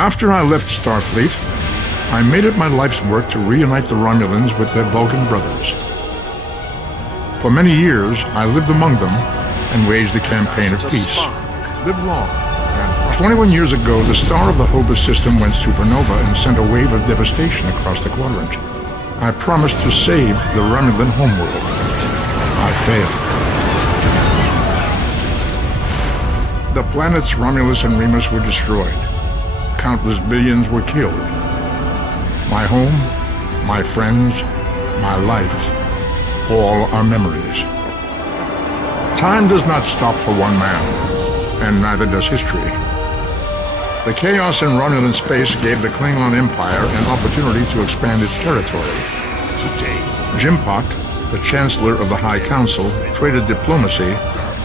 After I left Starfleet, I made it my life's work to reunite the Romulans with their Vulcan brothers. For many years, I lived among them and waged a campaign of peace. Live long. 21 years ago, the star of the Hova system went supernova and sent a wave of devastation across the quadrant. I promised to save the Romulan homeworld. I failed. The planets Romulus and Remus were destroyed. Countless billions were killed. My home, my friends, my life, all are memories. Time does not stop for one man, and neither does history. The chaos in Romulan space gave the Klingon Empire an opportunity to expand its territory. Today, Jimpak, the Chancellor of the High Council, traded diplomacy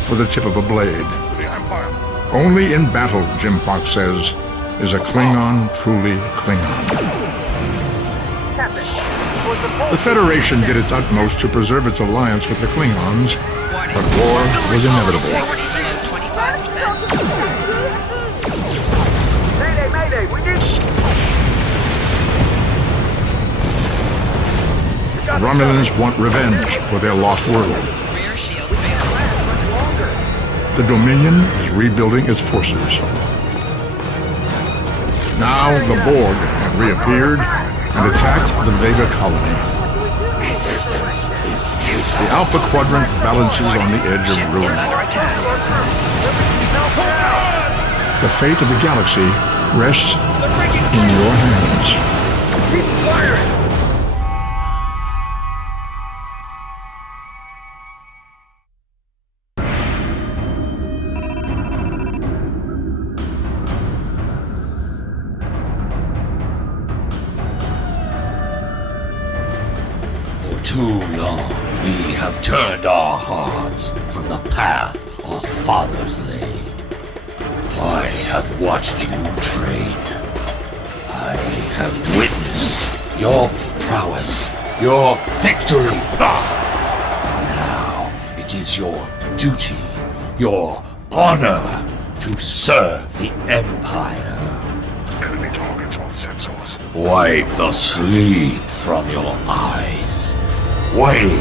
for the tip of a blade. Only in battle, Jimpak says, is a Klingon truly Klingon. The Federation did its utmost to preserve its alliance with the Klingons, but war was inevitable. The Romulans want revenge for their lost world. The Dominion is rebuilding its forces. Now the Borg have reappeared and attacked the Vega colony. Resistance is futile. The Alpha Quadrant balances on the edge of ruin. The fate of the galaxy rests in your hands. Keep firing! Too long we have turned our hearts from the path our fathers laid. I have watched you train. I have witnessed your prowess, your victory. Now it is your duty, your honor to serve the Empire. Enemy targets on sensors. Wipe the sleep from your eyes. Wait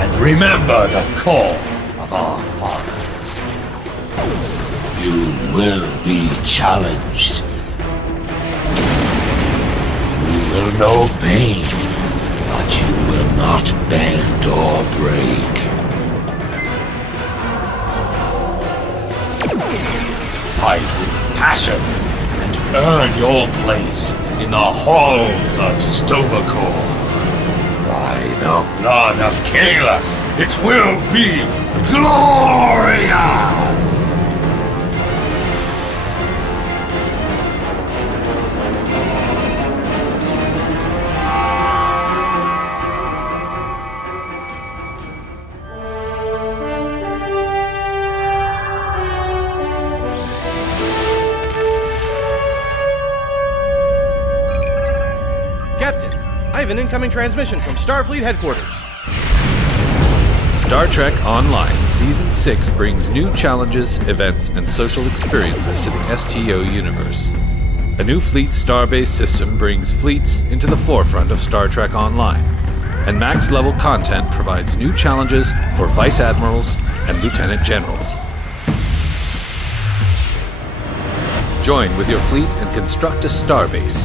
and remember the call of our fathers. You will be challenged. You will know pain, but you will not bend or break. Fight with passion and earn your place in the halls of Sto-vo-kor. By the blood of Kahless, it will be glorious! I have an incoming transmission from Starfleet headquarters. Star Trek Online Season 6 brings new challenges, events, and social experiences to the STO universe. A new fleet starbase system brings fleets into the forefront of Star Trek Online, and max-level content provides new challenges for Vice Admirals and Lieutenant Generals. Join with your fleet and construct a starbase,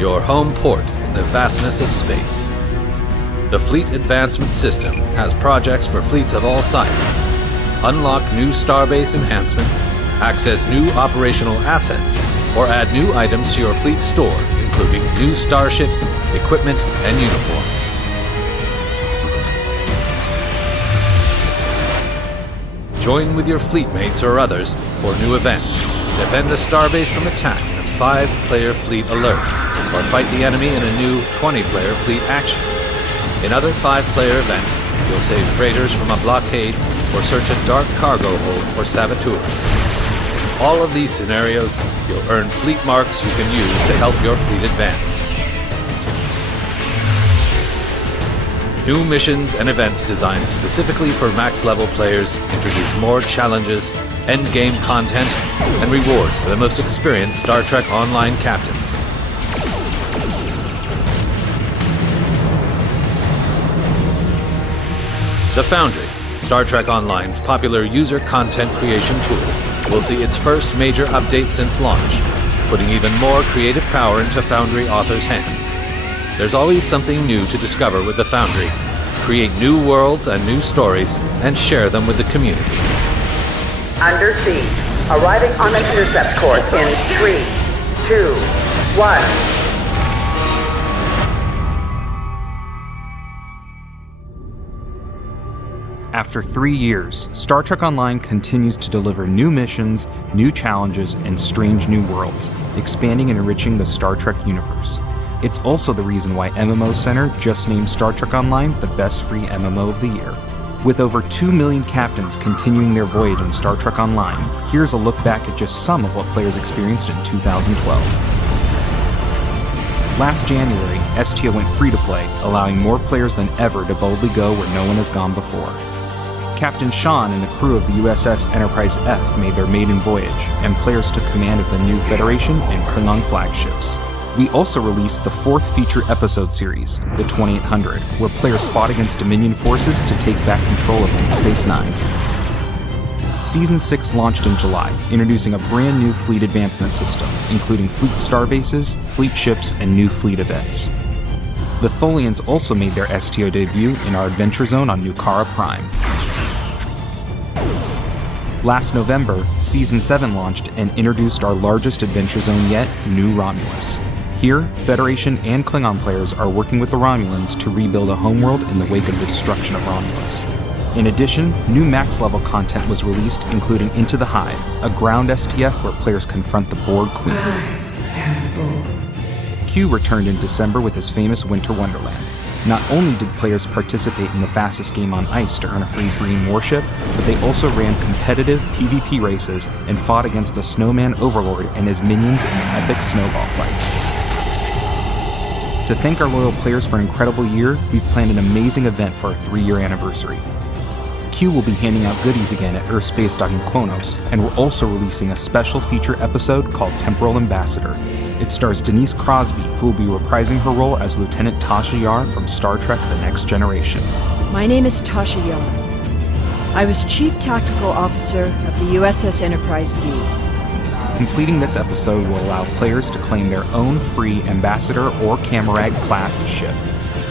your home port in the vastness of space. The Fleet Advancement System has projects for fleets of all sizes. Unlock new starbase enhancements, access new operational assets, or add new items to your fleet store, including new starships, equipment, and uniforms. Join with your fleetmates or others for new events. Defend a starbase from attack in a 5-player fleet alert, or fight the enemy in a new 20-player fleet action. In other 5-player events, you'll save freighters from a blockade or search a dark cargo hold for saboteurs. In all of these scenarios, you'll earn fleet marks you can use to help your fleet advance. New missions and events designed specifically for max-level players introduce more challenges, endgame content, and rewards for the most experienced Star Trek Online captains. The Foundry, Star Trek Online's popular user content creation tool, will see its first major update since launch, putting even more creative power into Foundry authors' hands. There's always something new to discover with the Foundry. Create new worlds and new stories, and share them with the community. Under siege. Arriving on an intercept course in 3, 2, 1. After 3 years, Star Trek Online continues to deliver new missions, new challenges, and strange new worlds, expanding and enriching the Star Trek universe. It's also the reason why MMO Center just named Star Trek Online the best free MMO of the year. With over 2 million captains continuing their voyage in Star Trek Online, here's a look back at just some of what players experienced in 2012. Last January, STO went free to play, allowing more players than ever to boldly go where no one has gone before. Captain Sean and the crew of the USS Enterprise F made their maiden voyage, and players took command of the new Federation and Klingon flagships. We also released the 4th feature episode series, the 2800, where players fought against Dominion forces to take back control of Deep Space Nine. Season 6 launched in July, introducing a brand new fleet advancement system, including fleet starbases, fleet ships, and new fleet events. The Tholians also made their STO debut in our adventure zone on Nukara Prime. Last November, Season 7 launched and introduced our largest adventure zone yet, New Romulus. Here, Federation and Klingon players are working with the Romulans to rebuild a homeworld in the wake of the destruction of Romulus. In addition, new max-level content was released, including Into the Hive, a ground STF where players confront the Borg Queen. Q returned in December with his famous Winter Wonderland. Not only did players participate in the fastest game on ice to earn a free green warship, but they also ran competitive PvP races and fought against the Snowman Overlord and his minions in epic snowball fights. To thank our loyal players for an incredible year, we've planned an amazing event for our 3-year anniversary. Q will be handing out goodies again at Earthspace.Mykonos, and we're also releasing a special feature episode called Temporal Ambassador. It stars Denise Crosby, who will be reprising her role as Lieutenant Tasha Yar from Star Trek The Next Generation. My name is Tasha Yar. I was Chief Tactical Officer of the USS Enterprise D. Completing this episode will allow players to claim their own free Ambassador or Camarade class ship.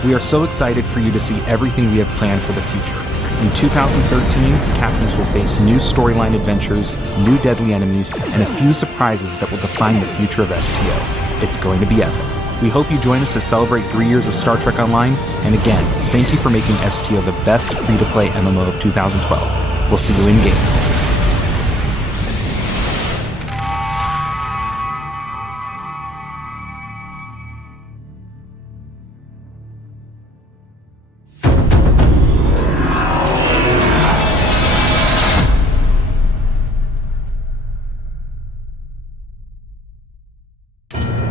We are so excited for you to see everything we have planned for the future. In 2013, captains will face new storyline adventures, new deadly enemies, and a few surprises that will define the future of STO. It's going to be epic. We hope you join us to celebrate 3 years of Star Trek Online, and again, thank you for making STO the best free-to-play MMO of 2012. We'll see you in-game.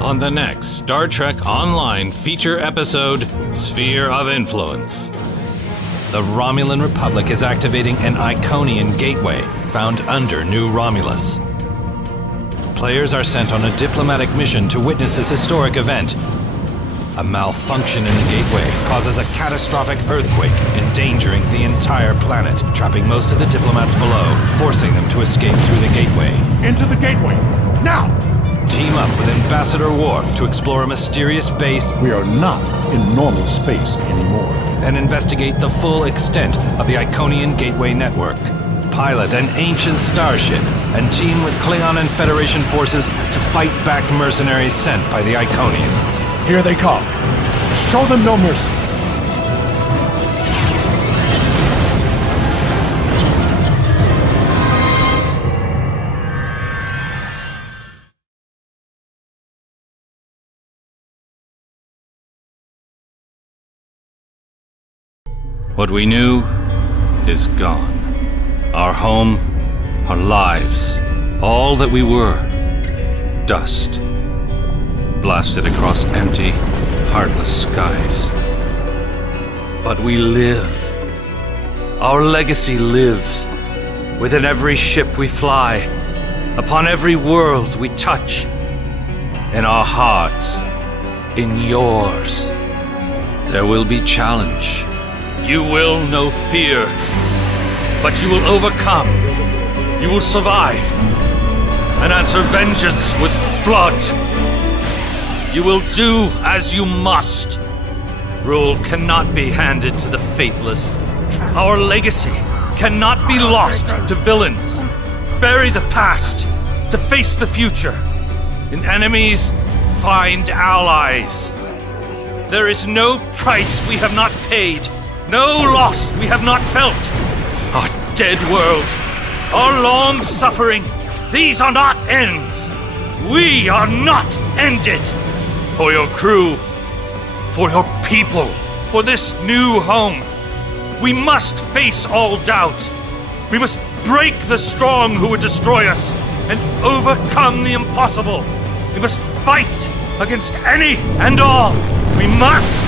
On the next Star Trek Online feature episode, Sphere of Influence. The Romulan Republic is activating an Iconian gateway found under New Romulus. Players are sent on a diplomatic mission to witness this historic event. A malfunction in the gateway causes a catastrophic earthquake, endangering the entire planet, trapping most of the diplomats below, forcing them to escape through the gateway. Into the gateway! Now! Team up with Ambassador Worf to explore a mysterious base We are not in normal space anymore. and investigate the full extent of the Iconian Gateway network. Pilot an ancient starship and team with Klingon and Federation forces to fight back mercenaries sent by the Iconians. Here they come. Show them no mercy. What we knew is gone. Our home, our lives, all that we were, dust. Blasted across empty, heartless skies. but we live. Our legacy lives within every ship we fly, upon every world we touch, in our hearts, in yours. There will be challenge. You will know fear, but you will overcome. You will survive and answer vengeance with blood. You will do as you must. Rule cannot be handed to the faithless. Our legacy cannot be lost to villains. Bury the past to face the future. In enemies, find allies. There is no price we have not paid, no loss we have not felt. Our dead world, our long suffering, these are not ends. We are not ended. For your crew, for your people, for this new home, we must face all doubt. We must break the strong who would destroy us and overcome the impossible. We must fight against any and all. We must,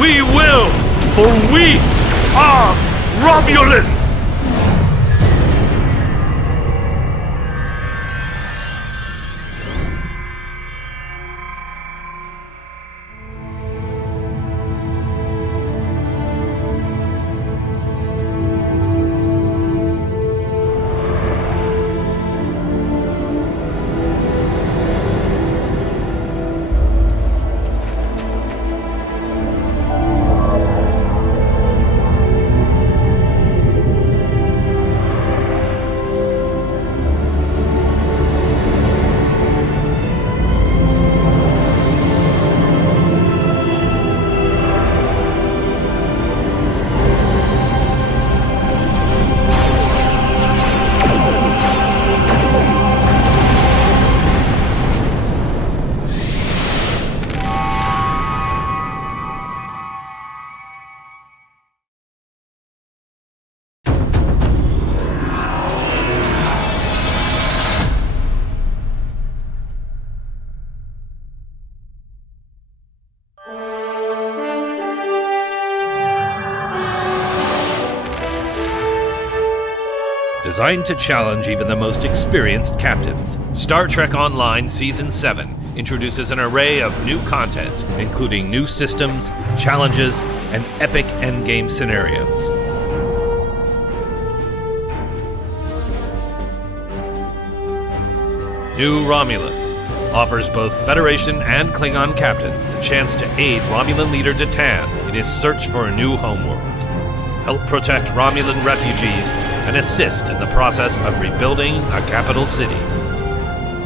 we will, for we are Romulan! Designed to challenge even the most experienced captains, Star Trek Online Season 7 introduces an array of new content, including new systems, challenges, and epic endgame scenarios. New Romulus offers both Federation and Klingon captains the chance to aid Romulan leader Datan in his search for a new homeworld, help protect Romulan refugees, and assist in the process of rebuilding a capital city.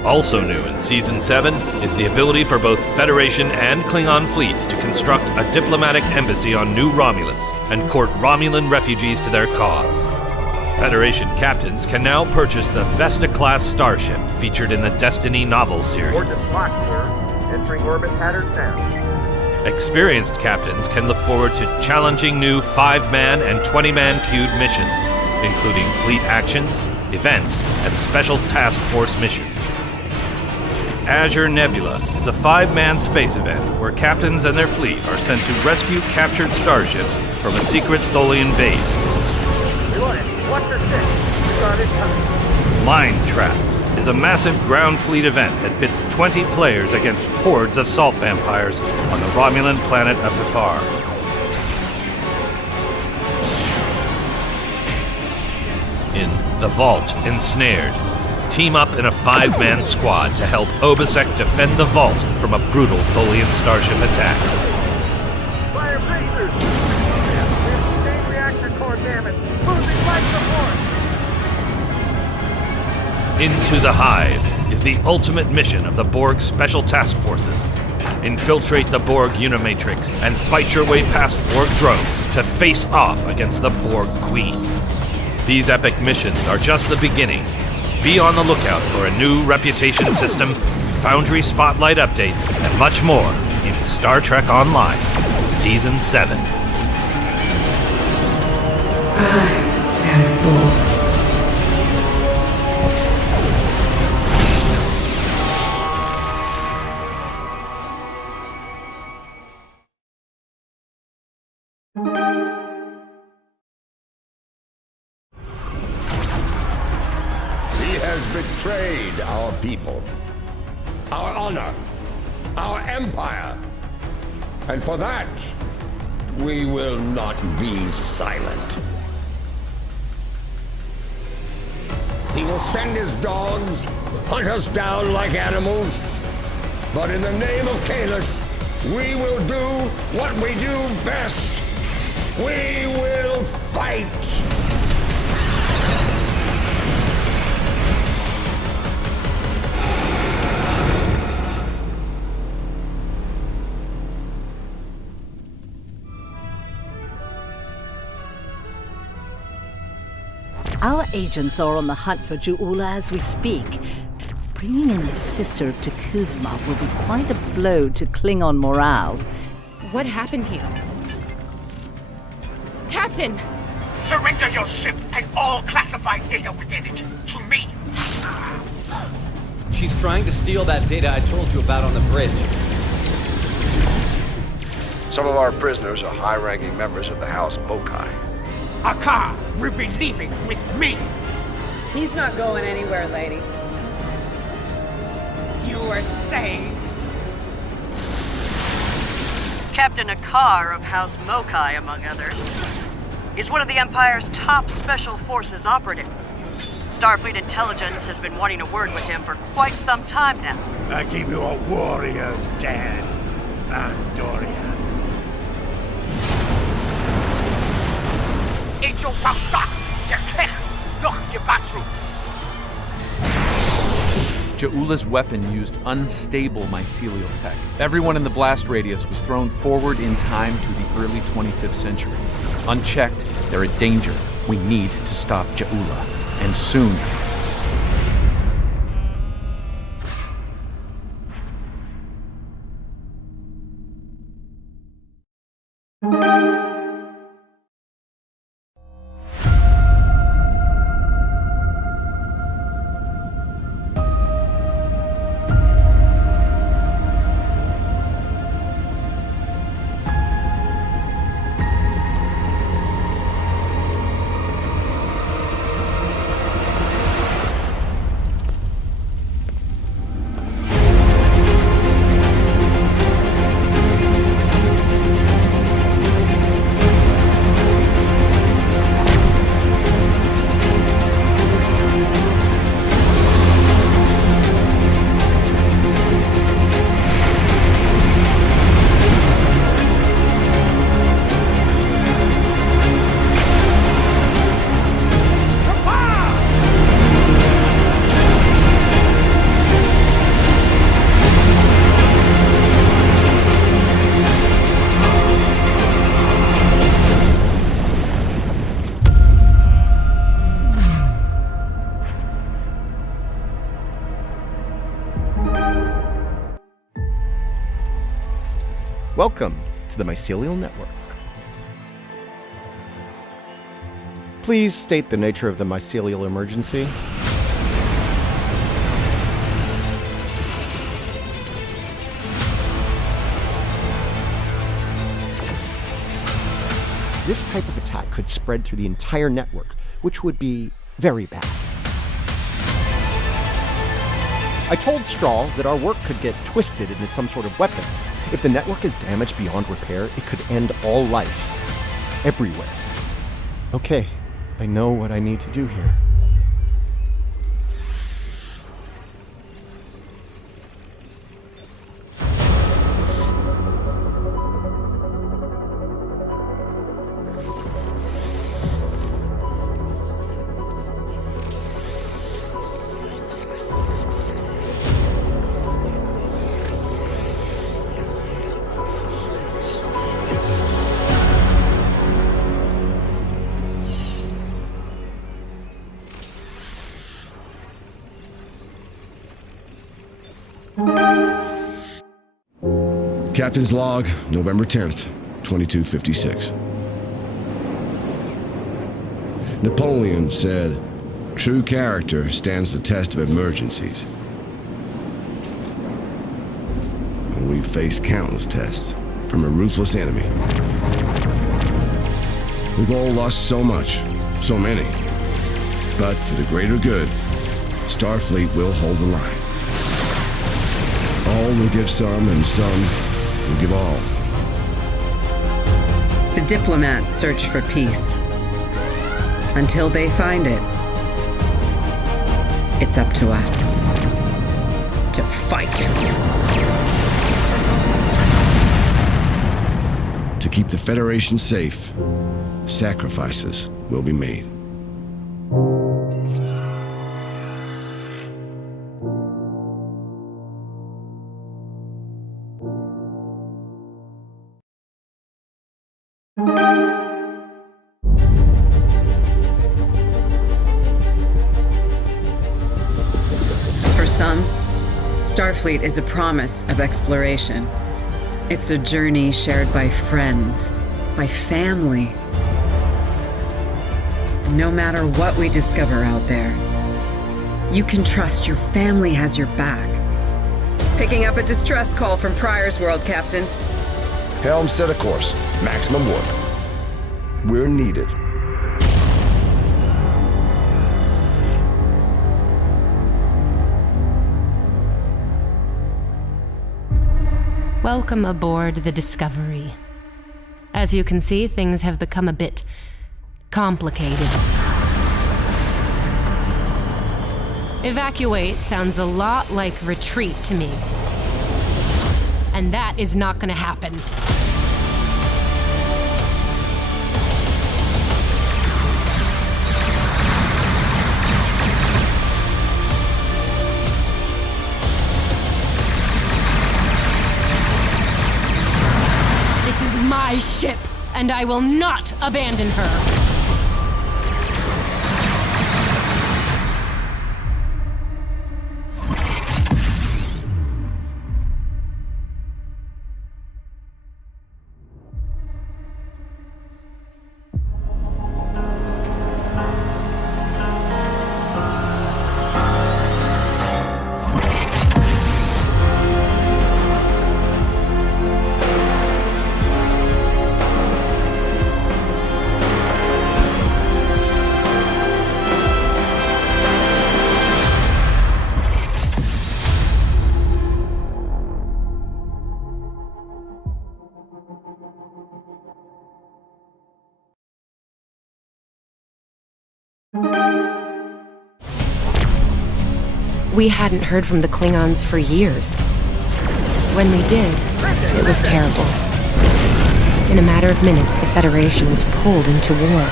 Also new in Season 7 is the ability for both Federation and Klingon fleets to construct a diplomatic embassy on New Romulus and court Romulan refugees to their cause. Federation captains can now purchase the Vesta-class starship featured in the Destiny novel series. Entering orbit pattern now. Experienced captains can look forward to challenging new 5-man and 20-man queued missions, including fleet actions, events, and special task force missions. Azure Nebula is a 5-man space event where captains and their fleet are sent to rescue captured starships from a secret Tholian base. Mind Trap is a massive ground fleet event that pits 20 players against hordes of salt vampires on the Romulan planet of Hafar. In The Vault Ensnared, team up in a 5-man squad to help Obisek defend the vault from a brutal Tholian starship attack. Fire phasers! Chain reactor core damage. Moving life support! Into the Hive is the ultimate mission of the Borg Special Task Forces. Infiltrate the Borg Unimatrix and fight your way past Borg drones to face off against the Borg Queen. These epic missions are just the beginning. Be on the lookout for a new reputation system, Foundry Spotlight updates, and much more in Star Trek Online, Season 7. I am Borg. He has betrayed our people, our honor, our empire. And for that, we will not be silent. He will send his dogs, hunt us down like animals. But in the name of Kalis, we will do what we do best. We will fight. Our agents are on the hunt for Ju'ula as we speak. Bringing in the sister of Takufma will be quite a blow to Klingon morale. What happened here? Captain! Surrender your ship and all classified data within it to me. She's trying to steal that data I told you about on the bridge. Some of our prisoners are high-ranking members of the House MMOGA. Akar will be leaving with me. He's not going anywhere, lady. You are saying? Captain Akar of House Mokai, among others, is one of the Empire's top Special Forces operatives. Starfleet Intelligence has been wanting a word with him for quite some time now. I give you a warrior, Dan. Andorian. Ju'ula's weapon used unstable mycelial tech. Everyone in the blast radius was thrown forward in time to the early 25th century. Unchecked, they're a danger. We need to stop Ju'ula, and soon. Welcome to the Mycelial Network. Please state the nature of the mycelial emergency. This type of attack could spread through the entire network, which would be very bad. I told Strahl that our work could get twisted into some sort of weapon. If the network is damaged beyond repair, it could end all life. Everywhere. Okay, I know what I need to do here. Captain's log, November 10th, 2256. Napoleon said, "True character stands the test of emergencies." And we've faced countless tests from a ruthless enemy. We've all lost so much, so many. But for the greater good, Starfleet will hold the line. All will give some, and some will give all. The diplomats search for peace. Until they find it, it's up to us to fight. To keep the Federation safe, sacrifices will be made. For some, Starfleet is a promise of exploration. It's a journey shared by friends, by family. No matter what we discover out there, you can trust your family has your back. Picking up a distress call from Pryor's World, Captain. Helm set a course. Maximum warp. We're needed. Welcome aboard the Discovery. As you can see, things have become a bit complicated. Evacuate sounds a lot like retreat to me. And that is not gonna happen. This is my ship, and I will not abandon her. We hadn't heard from the Klingons for years. When we did, it was terrible. In a matter of minutes, the Federation was pulled into war.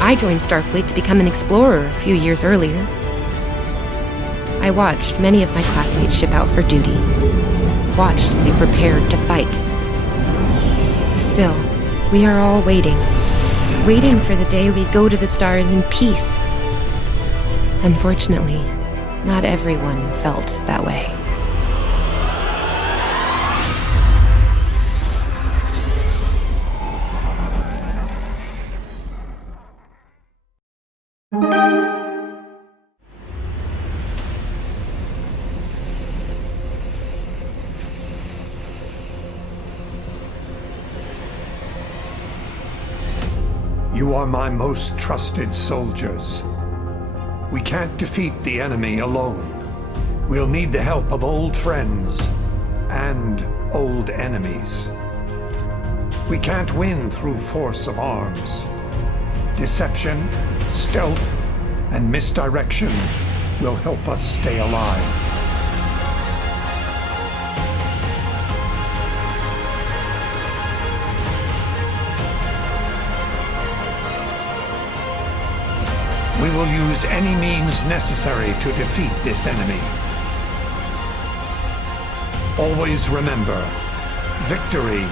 I joined Starfleet to become an explorer a few years earlier. I watched many of my classmates ship out for duty. Watched as they prepared to fight. Still, we are all waiting. Waiting for the day we go to the stars in peace. Unfortunately, not everyone felt that way. You are my most trusted soldiers. We can't defeat the enemy alone. We'll need the help of old friends and old enemies. We can't win through force of arms. Deception, stealth, and misdirection will help us stay alive. We will use any means necessary to defeat this enemy. Always remember, victory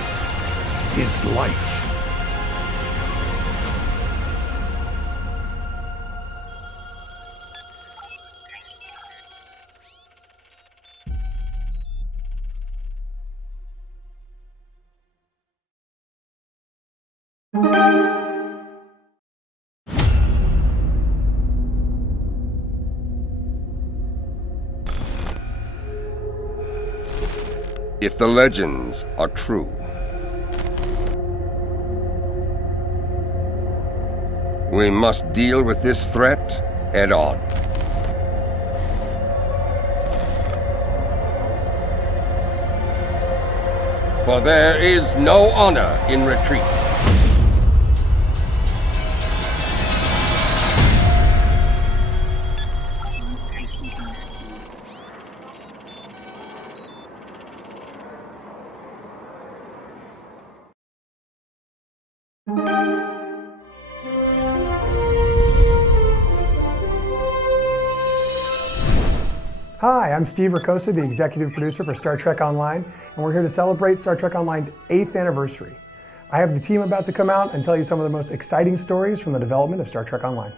is life. If the legends are true, We must deal with this threat head on. For there is no honor in retreat. Hi, I'm Steve Ricosa, the executive producer for Star Trek Online, and we're here to celebrate Star Trek Online's 8th anniversary. I have the team about to come out and tell you some of the most exciting stories from the development of Star Trek Online.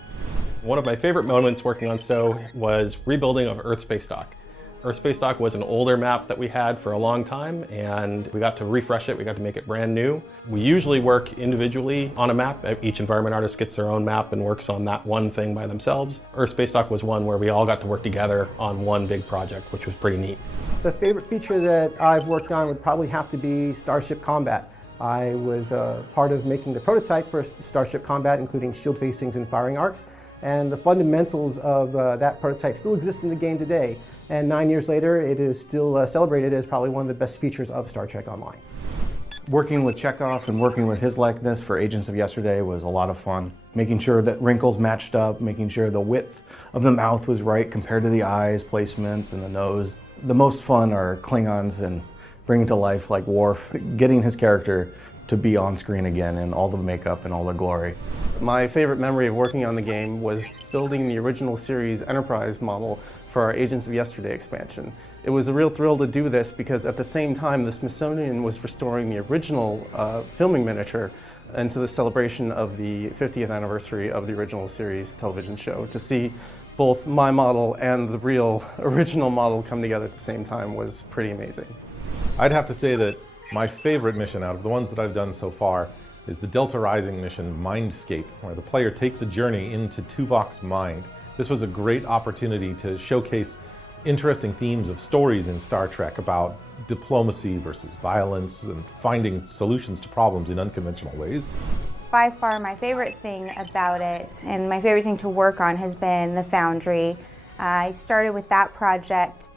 One of my favorite moments working on STO was rebuilding of Earth Space Dock. Earth Space Dock was an older map that we had for a long time, and we got to refresh it, we got to make it brand new. We usually work individually on a map. Each environment artist gets their own map and works on that one thing by themselves. Earth Space Dock was one where we all got to work together on one big project, which was pretty neat. The favorite feature that I've worked on would probably have to be Starship Combat. I was part of making the prototype for Starship Combat, including shield facings and firing arcs. And the fundamentals of that prototype still exist in the game today. And 9 years later, it is still celebrated as probably one of the best features of Star Trek Online. Working with Chekhov and working with his likeness for Agents of Yesterday was a lot of fun. Making sure that wrinkles matched up, making sure the width of the mouth was right compared to the eyes, placements, and the nose. The most fun are Klingons and bringing to life like Worf, getting his character to be on screen again in all the makeup and all the glory. My favorite memory of working on the game was building the original series Enterprise model for our Agents of Yesterday expansion. It was a real thrill to do this because at the same time the Smithsonian was restoring the original filming miniature, and so the celebration of the 50th anniversary of the original series television show, to see both my model and the real original model come together at the same time was pretty amazing. I'd have to say that my favorite mission out of the ones that I've done so far is the Delta Rising mission, Mindscape, where the player takes a journey into Tuvok's mind. This was a great opportunity to showcase interesting themes of stories in Star Trek about diplomacy versus violence and finding solutions to problems in unconventional ways. By far my favorite thing about it, and my favorite thing to work on, has been the Foundry. I started with that project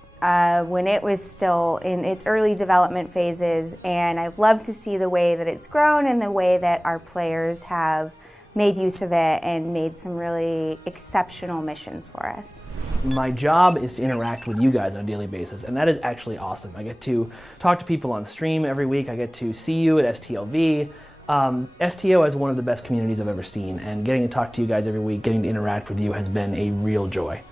when it was still in its early development phases, and I've loved to see the way that it's grown and the way that our players have made use of it and made some really exceptional missions for us. My job is to interact with you guys on a daily basis, and that is actually awesome. I get to talk to people on stream every week. I get to see you at STLV. STO is one of the best communities I've ever seen, and getting to talk to you guys every week, getting to interact with you has been a real joy.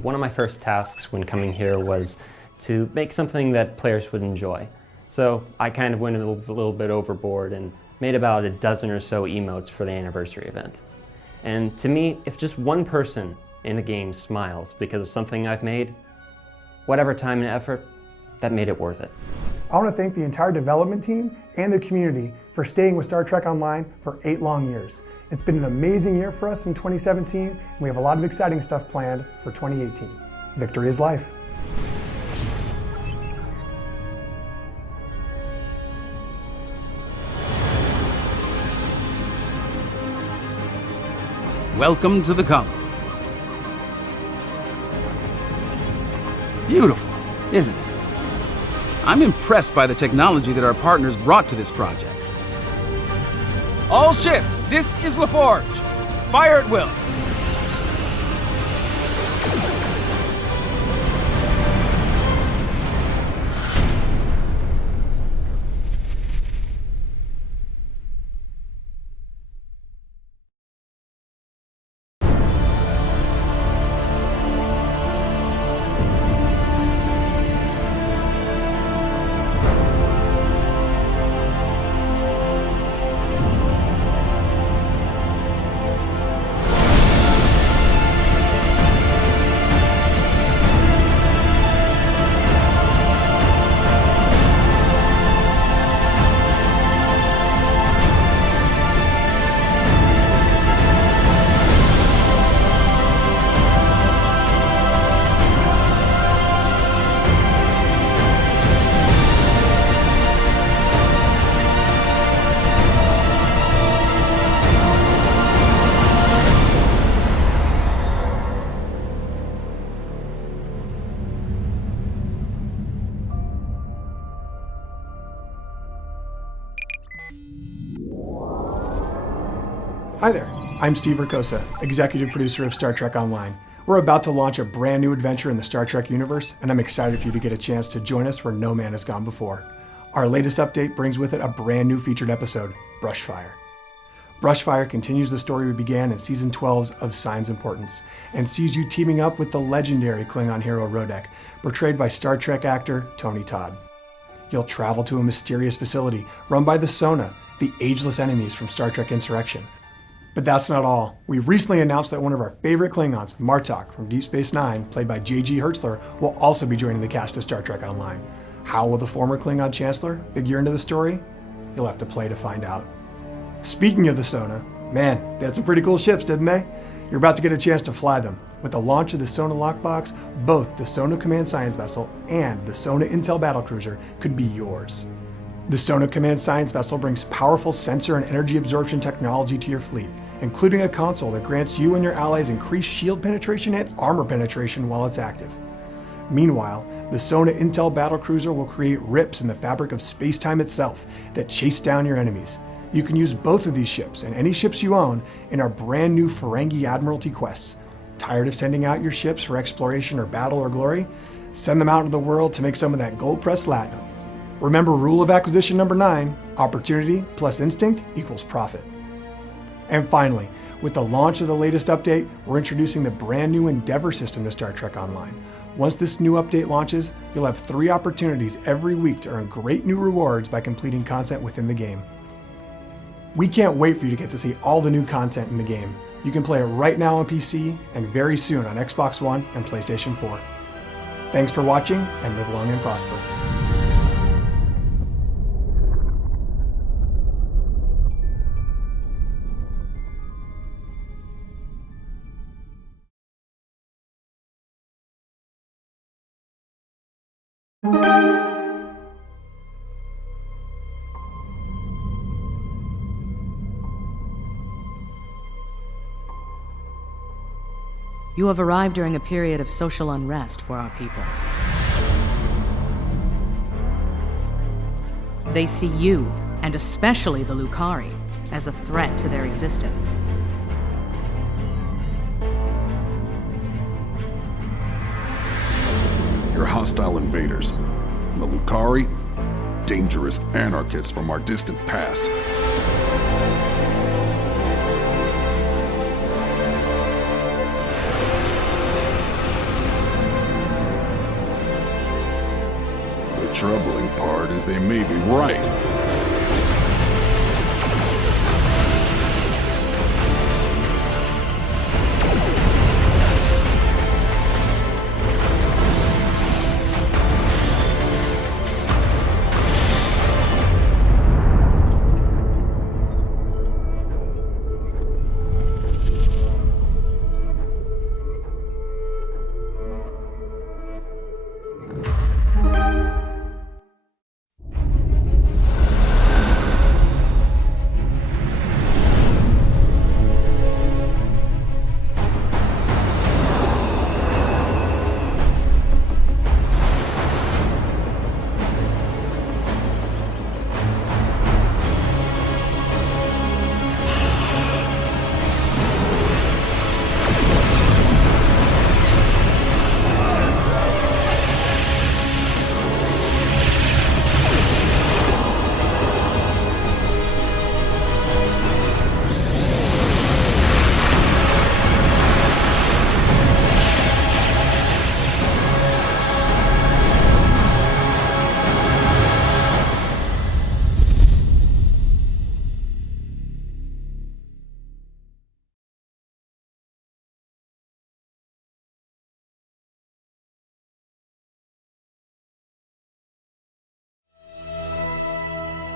One of my first tasks when coming here was to make something that players would enjoy. So I kind of went a little bit overboard and made about a dozen or so emotes for the anniversary event. And to me, if just one person in the game smiles because of something I've made, whatever time and effort, that made it worth it. I want to thank the entire development team and the community for staying with Star Trek Online for 8 long years. It's been an amazing year for us in 2017, and we have a lot of exciting stuff planned for 2018. Victory is life. Welcome to the colony. Beautiful, isn't it? I'm impressed by the technology that our partners brought to this project. All ships, this is LaForge. Fire at will. Hi there, I'm Steve Ricosa, executive producer of Star Trek Online. We're about to launch a brand new adventure in the Star Trek universe, and I'm excited for you to get a chance to join us where no man has gone before. Our latest update brings with it a brand new featured episode, Brushfire. Brushfire continues the story we began in Season 12's Of Sign's Importance, and sees you teaming up with the legendary Klingon hero Rodek, portrayed by Star Trek actor Tony Todd. You'll travel to a mysterious facility run by the Sona, the ageless enemies from Star Trek Insurrection. But that's not all. We recently announced that one of our favorite Klingons, Martok from Deep Space Nine, played by J.G. Hertzler, will also be joining the cast of Star Trek Online. How will the former Klingon Chancellor figure into the story? You'll have to play to find out. Speaking of the Sona, man, they had some pretty cool ships, didn't they? You're about to get a chance to fly them. With the launch of the Sona Lockbox, both the Sona Command Science Vessel and the Sona Intel Battlecruiser could be yours. The Sona Command Science Vessel brings powerful sensor and energy absorption technology to your fleet, including a console that grants you and your allies increased shield penetration and armor penetration while it's active. Meanwhile, the Sona Intel Battlecruiser will create rips in the fabric of space-time itself that chase down your enemies. You can use both of these ships and any ships you own in our brand new Ferengi Admiralty quests. Tired of sending out your ships for exploration or battle or glory? Send them out into the world to make some of that gold-pressed latinum. Remember rule of acquisition number 9, opportunity plus instinct equals profit. And finally, with the launch of the latest update, we're introducing the brand new Endeavor system to Star Trek Online. Once this new update launches, you'll have 3 opportunities every week to earn great new rewards by completing content within the game. We can't wait for you to get to see all the new content in the game. You can play it right now on PC and very soon on Xbox One and PlayStation 4. Thanks for watching and live long and prosper. You have arrived during a period of social unrest for our people. They see you, and especially the Lukari, as a threat to their existence. You're hostile invaders. And the Lukari, dangerous anarchists from our distant past. The troubling part is they may be right.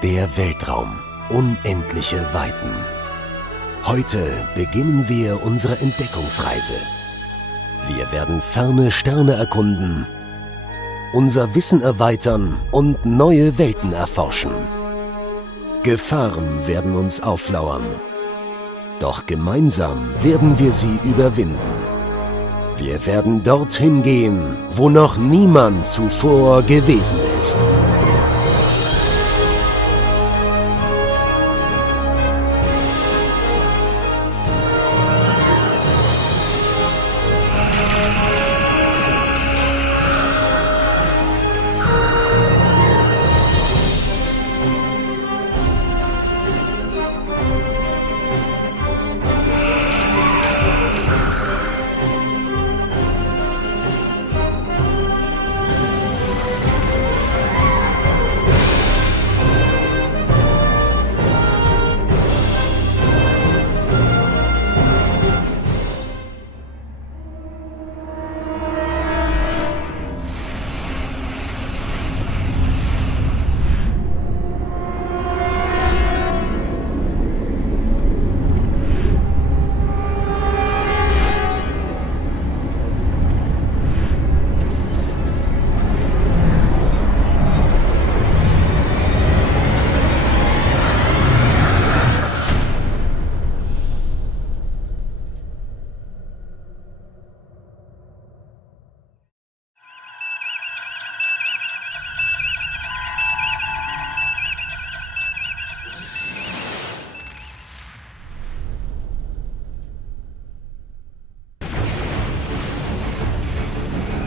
Der Weltraum. Unendliche Weiten. Heute beginnen wir unsere Entdeckungsreise. Wir werden ferne Sterne erkunden, unser Wissen erweitern und neue Welten erforschen. Gefahren werden uns auflauern. Doch gemeinsam werden wir sie überwinden. Wir werden dorthin gehen, wo noch niemand zuvor gewesen ist.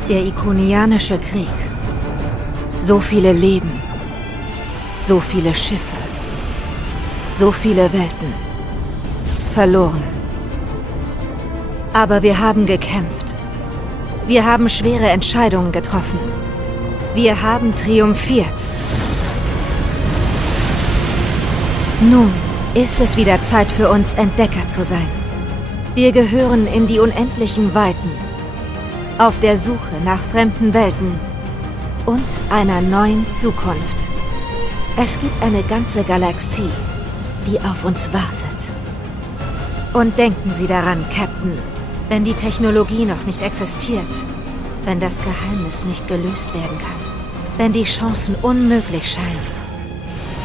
Der Ikonianische Krieg. So viele Leben. So viele Schiffe. So viele Welten. Verloren. Aber wir haben gekämpft. Wir haben schwere Entscheidungen getroffen. Wir haben triumphiert. Nun ist es wieder Zeit für uns, Entdecker zu sein. Wir gehören in die unendlichen Weiten, auf der Suche nach fremden Welten und einer neuen Zukunft. Es gibt eine ganze Galaxie, die auf uns wartet. Und denken Sie daran, Captain, wenn die Technologie noch nicht existiert, wenn das Geheimnis nicht gelöst werden kann, wenn die Chancen unmöglich scheinen,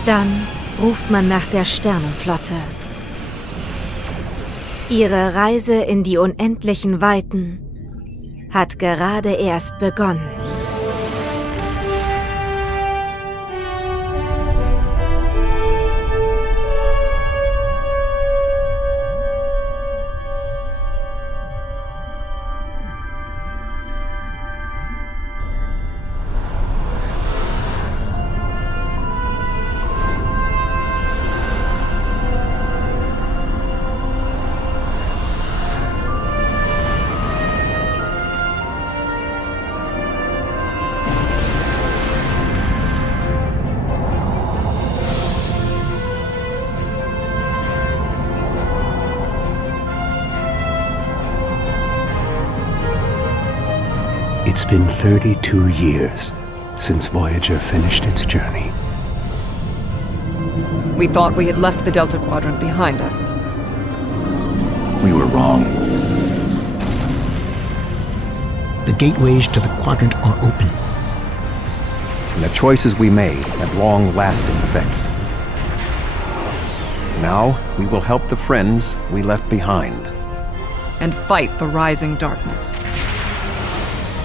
dann ruft man nach der Sternenflotte. Ihre Reise in die unendlichen Weiten hat gerade erst begonnen. It's been 32 years since Voyager finished its journey. We thought we had left the Delta Quadrant behind us. We were wrong. The gateways to the quadrant are open. And the choices we made had long-lasting effects. Now, we will help the friends we left behind. And fight the rising darkness.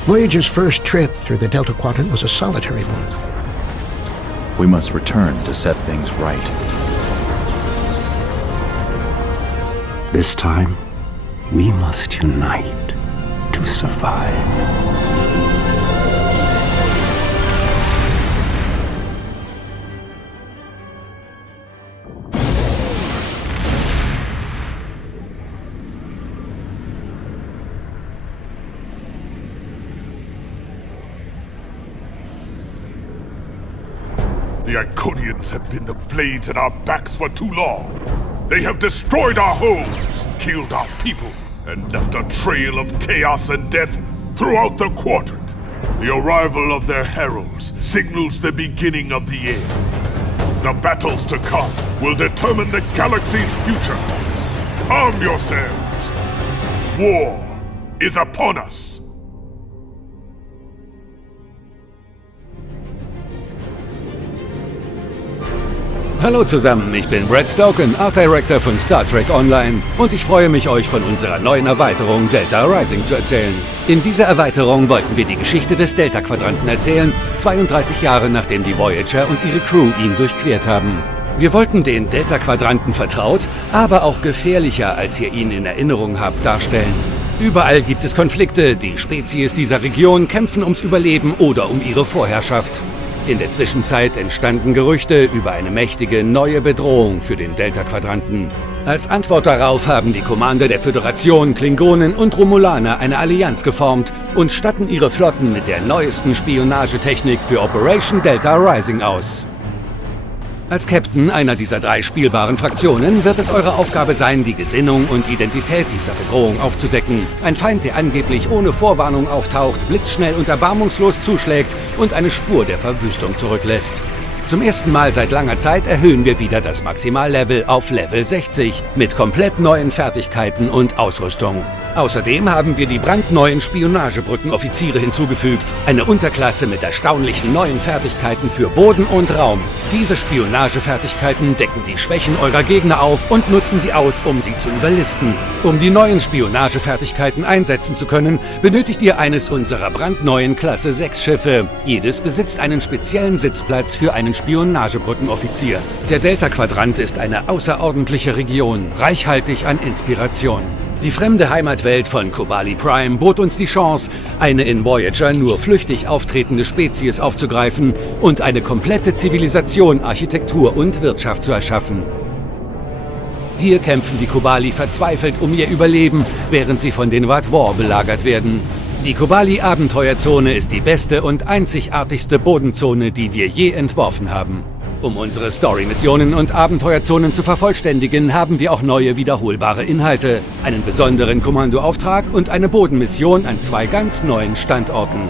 Voyager's first trip through the Delta Quadrant was a solitary one. We must return to set things right. This time, we must unite to survive. The Iconians have been the blades at our backs for too long. They have destroyed our homes, killed our people, and left a trail of chaos and death throughout the quadrant. The arrival of their heralds signals the beginning of the end. The battles to come will determine the galaxy's future. Arm yourselves. War is upon us. Hallo zusammen, ich bin Brad Stoken, Art Director von Star Trek Online und ich freue mich, euch von unserer neuen Erweiterung Delta Rising zu erzählen. In dieser Erweiterung wollten wir die Geschichte des Delta-Quadranten erzählen, 32 Jahre nachdem die Voyager und ihre Crew ihn durchquert haben. Wir wollten den Delta-Quadranten vertraut, aber auch gefährlicher, als ihr ihn in Erinnerung habt, darstellen. Überall gibt es Konflikte, die Spezies dieser Region kämpfen ums Überleben oder um ihre Vorherrschaft. In der Zwischenzeit entstanden Gerüchte über eine mächtige neue Bedrohung für den Delta-Quadranten. Als Antwort darauf haben die Commander der Föderation, Klingonen und Romulaner eine Allianz geformt und statten ihre Flotten mit der neuesten Spionagetechnik für Operation Delta Rising aus. Als Captain einer dieser 3 spielbaren Fraktionen wird es eure Aufgabe sein, die Gesinnung und Identität dieser Bedrohung aufzudecken. Ein Feind, der angeblich ohne Vorwarnung auftaucht, blitzschnell und erbarmungslos zuschlägt und eine Spur der Verwüstung zurücklässt. Zum ersten Mal seit langer Zeit erhöhen wir wieder das Maximallevel auf Level 60 mit komplett neuen Fertigkeiten und Ausrüstung. Außerdem haben wir die brandneuen Spionagebrückenoffiziere hinzugefügt, eine Unterklasse mit erstaunlichen neuen Fertigkeiten für Boden und Raum. Diese Spionagefertigkeiten decken die Schwächen eurer Gegner auf und nutzen sie aus, um sie zu überlisten. Um die neuen Spionagefertigkeiten einsetzen zu können, benötigt ihr eines unserer brandneuen Klasse 6 Schiffe. Jedes besitzt einen speziellen Sitzplatz für einen Spionagebrückenoffizier. Der Delta-Quadrant ist eine außerordentliche Region, reichhaltig an Inspiration. Die fremde Heimatwelt von Kobali Prime bot uns die Chance, eine in Voyager nur flüchtig auftretende Spezies aufzugreifen und eine komplette Zivilisation, Architektur und Wirtschaft zu erschaffen. Hier kämpfen die Kobali verzweifelt um ihr Überleben, während sie von den Vatwar belagert werden. Die Kobali-Abenteuerzone ist die beste und einzigartigste Bodenzone, die wir je entworfen haben. Um unsere Story-Missionen und Abenteuerzonen zu vervollständigen, haben wir auch neue wiederholbare Inhalte, einen besonderen Kommandoauftrag und eine Bodenmission an 2 ganz neuen Standorten.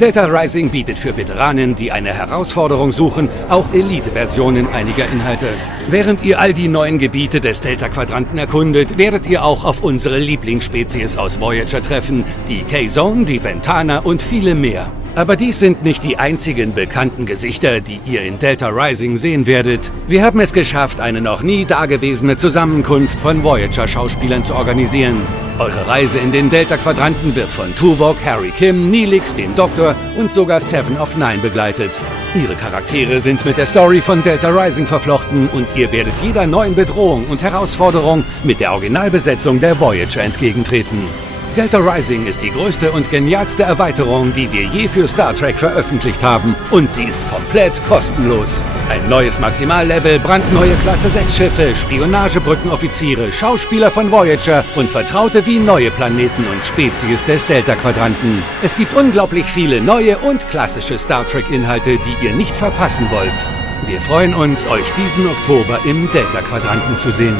Delta Rising bietet für Veteranen, die eine Herausforderung suchen, auch Elite-Versionen einiger Inhalte. Während ihr all die neuen Gebiete des Delta-Quadranten erkundet, werdet ihr auch auf unsere Lieblingsspezies aus Voyager treffen, die K-Zone, die Bentana und viele mehr. Aber dies sind nicht die einzigen bekannten Gesichter, die ihr in Delta Rising sehen werdet. Wir haben es geschafft, eine noch nie dagewesene Zusammenkunft von Voyager-Schauspielern zu organisieren. Eure Reise in den Delta-Quadranten wird von Tuvok, Harry Kim, Neelix, dem Doktor und sogar 7 of 9 begleitet. Ihre Charaktere sind mit der Story von Delta Rising verflochten und ihr werdet jeder neuen Bedrohung und Herausforderung mit der Originalbesetzung der Voyager entgegentreten. Delta Rising ist die größte und genialste Erweiterung, die wir je für Star Trek veröffentlicht haben, und sie ist komplett kostenlos. Ein neues Maximallevel, brandneue Klasse 6 Schiffe, Spionagebrückenoffiziere, Schauspieler von Voyager und vertraute wie neue Planeten und Spezies des Delta-Quadranten. Es gibt unglaublich viele neue und klassische Star Trek-Inhalte, die ihr nicht verpassen wollt. Wir freuen uns, euch diesen Oktober im Delta-Quadranten zu sehen.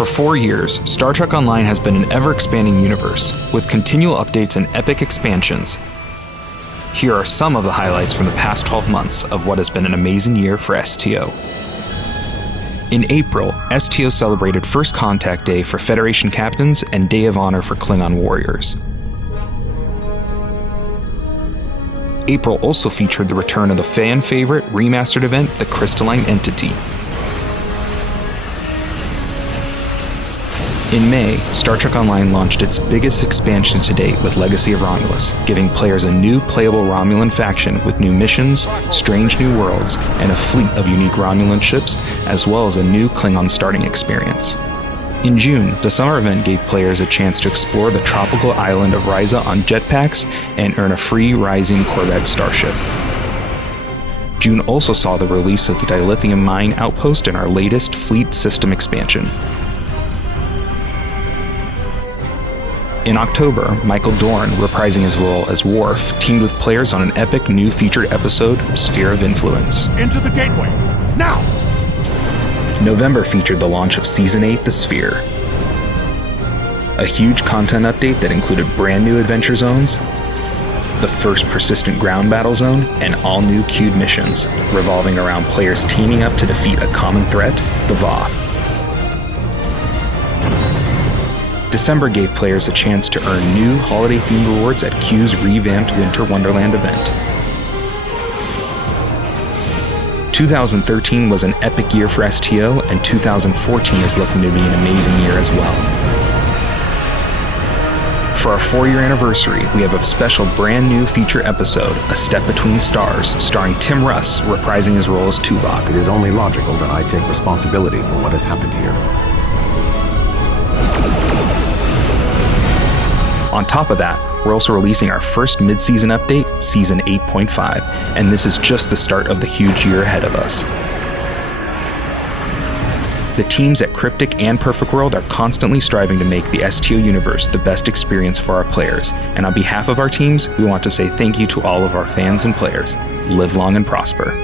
For 4 years, Star Trek Online has been an ever-expanding universe, with continual updates and epic expansions. Here are some of the highlights from the past 12 months of what has been an amazing year for STO. In April, STO celebrated First Contact Day for Federation captains and Day of Honor for Klingon warriors. April also featured the return of the fan-favorite remastered event, The Crystalline Entity. In May, Star Trek Online launched its biggest expansion to date with Legacy of Romulus, giving players a new playable Romulan faction with new missions, strange new worlds, and a fleet of unique Romulan ships, as well as a new Klingon starting experience. In June, the summer event gave players a chance to explore the tropical island of Risa on jetpacks and earn a free Rising Corvette starship. June also saw the release of the dilithium mine outpost in our latest fleet system expansion. In October, Michael Dorn, reprising his role as Worf, teamed with players on an epic new featured episode, Sphere of Influence. Into the gateway, now! November featured the launch of Season 8, The Sphere. A huge content update that included brand new adventure zones, the first persistent ground battle zone, and all new queued missions, revolving around players teaming up to defeat a common threat, the Voth. December gave players a chance to earn new holiday-themed rewards at Q's revamped Winter Wonderland event. 2013 was an epic year for STO, and 2014 is looking to be an amazing year as well. For our 4-year anniversary, we have a special brand new feature episode, A Step Between Stars, starring Tim Russ reprising his role as Tuvok. It is only logical that I take responsibility for what has happened here. On top of that, we're also releasing our first mid-season update, Season 8.5, and this is just the start of the huge year ahead of us. The teams at Cryptic and Perfect World are constantly striving to make the STO universe the best experience for our players, and on behalf of our teams, we want to say thank you to all of our fans and players. Live long and prosper.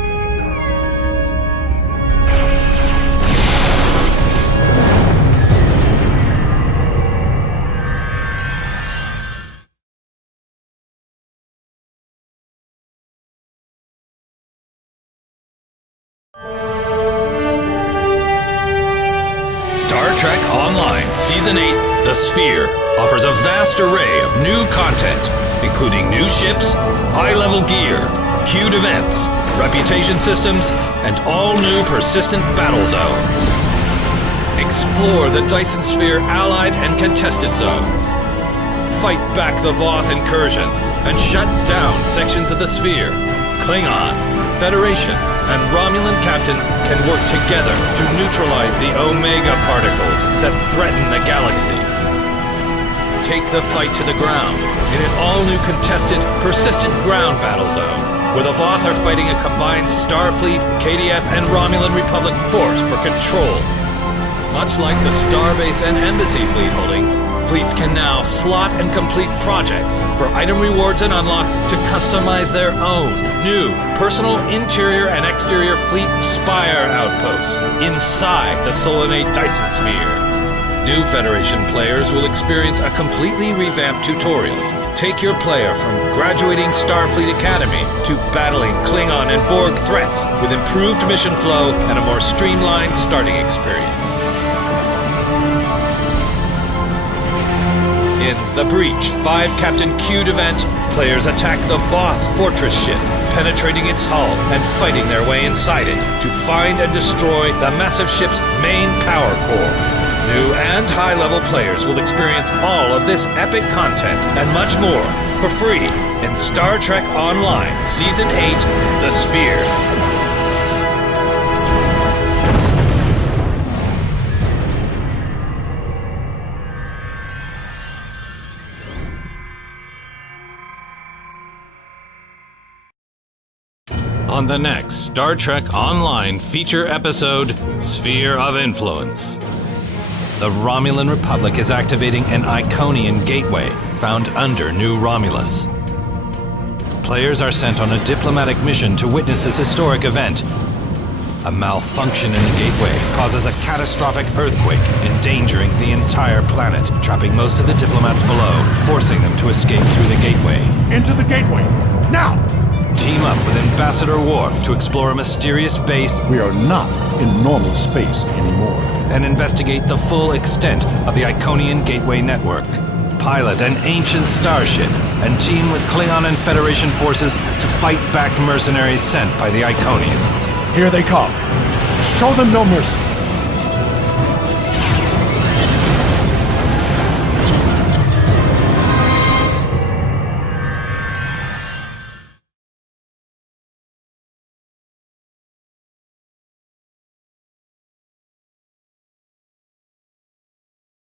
Star Trek Online Season 8, The Sphere, offers a vast array of new content, including new ships, high-level gear, queued events, reputation systems, and all new persistent battle zones. Explore the Dyson Sphere allied and contested zones. Fight back the Voth incursions and shut down sections of the Sphere. Klingon, Federation, and Romulan captains can work together to neutralize the Omega particles that threaten the galaxy. Take the fight to the ground in an all-new contested, persistent ground battle zone, where the Voth are fighting a combined Starfleet, KDF, and Romulan Republic force for control. Much like the Starbase and Embassy fleet holdings, fleets can now slot and complete projects for item rewards and unlocks to customize their own new personal interior and exterior fleet spire outpost inside the Solinate Dyson Sphere. New Federation players will experience a completely revamped tutorial. Take your player from graduating Starfleet Academy to battling Klingon and Borg threats with improved mission flow and a more streamlined starting experience. In The Breach 5-Captain queued event, players attack the Voth Fortress ship, penetrating its hull and fighting their way inside it to find and destroy the massive ship's main power core. New and high-level players will experience all of this epic content and much more for free in Star Trek Online Season 8, The Sphere. On the next Star Trek Online feature episode, Sphere of Influence. The Romulan Republic is activating an Iconian gateway found under New Romulus. Players are sent on a diplomatic mission to witness this historic event. A malfunction in the gateway causes a catastrophic earthquake, endangering the entire planet, trapping most of the diplomats below, forcing them to escape through the gateway. Into the gateway, now! Team up with Ambassador Worf to explore a mysterious base. We are not in normal space anymore. And investigate the full extent of the Iconian Gateway network. Pilot an ancient starship and team with Klingon and Federation forces to fight back mercenaries sent by the Iconians. Here they come. Show them no mercy.